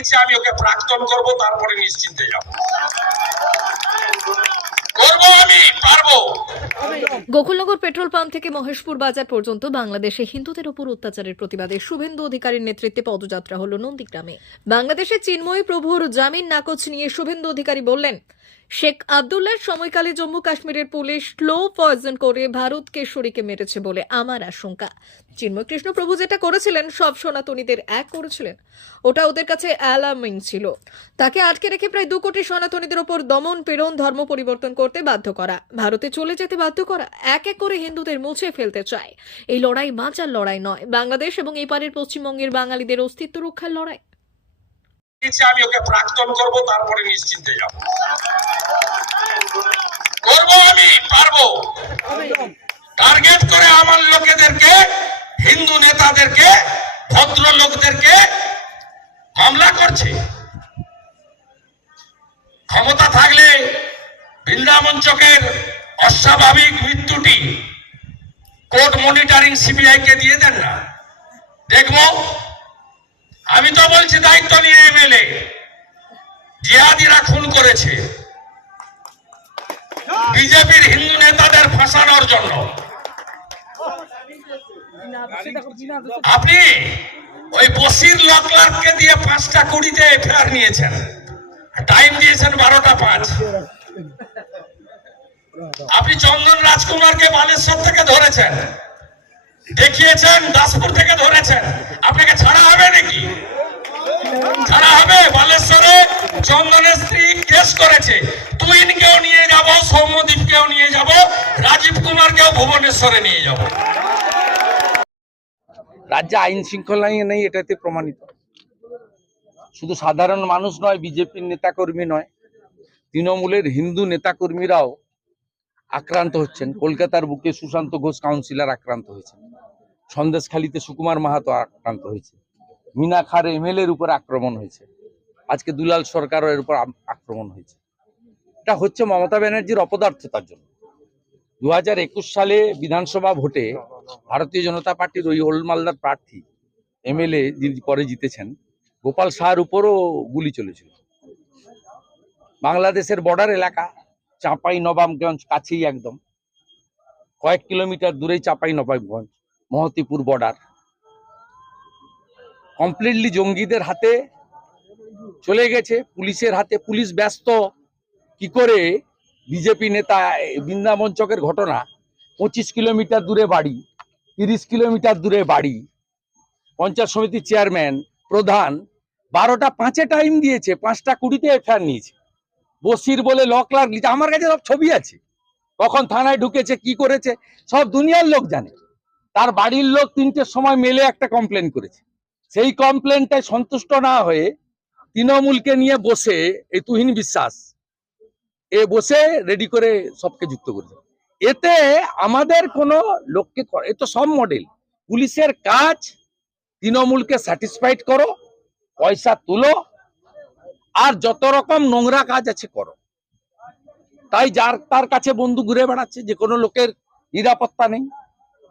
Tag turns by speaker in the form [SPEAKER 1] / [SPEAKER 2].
[SPEAKER 1] দিচ্ছে আমি ওকে প্রাক্তন করব, তারপরে নিশ্চিন্তে যাব।
[SPEAKER 2] গোকুলনগর পেট্রোল পাম্প থেকে মহেশপুর বাজার পর্যন্ত বাংলাদেশে হিন্দুদের উপর অত্যাচারের প্রতিবাদে শুভেন্দু অধিকারীর নেতৃত্বে পদযাত্রা হল নন্দীগ্রামে। বাংলাদেশে চিন্ময় প্রভুর জামিন নাকচ নিয়ে শুভেন্দু অধিকারী বললেন শেখ আবদুল্লার সময়কালে জম্মু কাশ্মীরের পুলিশ স্লো পয়জন করে ভারত কেশরীকে মেরেছে বলে আমার আশঙ্কা। চিন্ময় কৃষ্ণ প্রভু যেটা করেছিলেন, সব সনাতনীদের এক করেছিলেন। ওটা ওদের কাছে অ্যালার্মিং ছিল। তাকে আটকে রেখে প্রায় দু কোটি সনাতনীদের ওপর দমন, পীড়ন, ধর্ম পরিবর্তন করতে বাধ্য করা। ভারতে চলে যেতে বাধ্য করা। এক এক করে হিন্দুদের মুছে ফেলতে চায়। এই লড়াই বাঁচার লড়াই নয়। বাংলাদেশ এবং এপারের পশ্চিমবঙ্গের বাঙালিদের অস্তিত্ব রক্ষার লড়াই।
[SPEAKER 1] আমি ওকে প্রাক্তন করব, তারপরে নিশ্চিন্তে যাব। করব আমি, পারব। টার্গেট করে আমার লোকেদেরকে, হিন্দু নেতাদেরকে ভদ্র লোকদেরকে হামলা করছে। ক্ষমতা থাকলে বৃন্দাবন চকের অস্বাভাবিক মৃত্যুটি কোর্ট মনিটরিং সিবিআই কে দিয়ে দেন না। দেখব আমি তো বলছি, দায়িত্ব নিয়ে এমএলএ। জিহাদিরা খুন করেছে। বিজেপির হিন্দু নেতাদের ফাঁসানোর জন্য। আপনি ওই বসির ল ক্লার্ককে দিয়ে পাঁচটা কুড়িতে এফআইআর নিয়েছেন। টাইম দিয়েছেন বারোটা পাঁচ। আপনি চন্দন রাজকুমারকে বালেশ্বর থেকে ধরেছেন। দেখিয়েছেন, দাসপুর থেকে ধরেছেন। আপনাকে ছাড়া হবে নাকি? ছাড়া হবে? বালেশ্বরে চন্দনের স্ত্রী কেস করেছে। তুইনকেও নিয়ে যাব, সৌম্যদীপকেও নিয়ে যাব, রাজীব কুমারকেও ভুবনেশ্বরে নিয়ে যাব।
[SPEAKER 3] রাজ্যে আইন শৃঙ্খলা নেই, এটাতে প্রমাণিত। শুধু সাধারণ মানুষ নয়, বিজেপির নেতাকর্মী নয়, তৃণমূলের হিন্দু নেতাকর্মীরাও আক্রান্ত হচ্ছেন। কলকাতার বুকে সুশান্ত ঘোষ কাউন্সিলর আক্রান্ত হয়েছেন। সন্দেশখালীতে সুকুমার মাহাতো আক্রান্ত হয়েছে। মিনা খার এমএলএর উপর আক্রমণ হয়েছে। আজকে দুলাল সরকারের উপর আক্রমণ হয়েছে। এটা হচ্ছে মমতা ব্যানার্জির অপদার্থতার জন্য। দু হাজার একুশ সালে বিধানসভা ভোটে ভারতীয় জনতা পার্টির ওই ওল্ড মালদার প্রার্থী এমএলএ যিনি পরে জিতেছেন, গোপাল শাহর উপরও গুলি চলেছিল। বাংলাদেশের বর্ডার এলাকা চাঁপাই নবাবগঞ্জ কাছেই একদম। কয়েক কিলোমিটার দূরেই চাঁপাই নবাবগঞ্জ মহতিপুর বর্ডার কমপ্লিটলি জঙ্গিদের হাতে চলে গেছে, পুলিশের হাতে। পুলিশ ব্যস্ত। কি করে? বিজেপি নেতা বৃন্দাবন চকের ঘটনা। পঁচিশ কিলোমিটার দূরে বাড়ি, তিরিশ কিলোমিটার দূরে বাড়ি। পঞ্চায়েত সমিতির চেয়ারম্যান প্রধান, বারোটা পাঁচে টাইম দিয়েছে, পাঁচটা কুড়িতে এফআইআর নিয়েছে। বসির বলে ল ক্লার্ক আমার কাছে সব ছবি আছে। কখন থানায় ঢুকেছে, কি করেছে, সব দুনিয়ার লোক জানে। তার বাড়ির লোক তিনটের সময় মেলে একটা কমপ্লেন করেছে। সেই কমপ্লেনটায় সন্তুষ্ট না হয়ে তৃণমূলকে নিয়ে বসে এই তুহিন বিশ্বাস, এ বসে রেডি করে সবকে যুক্ত করেছে। এতে আমাদের কোনো লোককে এ তো সব মডেল পুলিশের কাজ, তৃণমূলকে স্যাটিসফাইড করো, পয়সা তুলো, আর যত রকম নোংরা কাজ আছে করো। তাই যার, তার কাছে বন্ধু ঘুরে বেড়াচ্ছে, যে কোনো লোকের নিরাপত্তা নেই।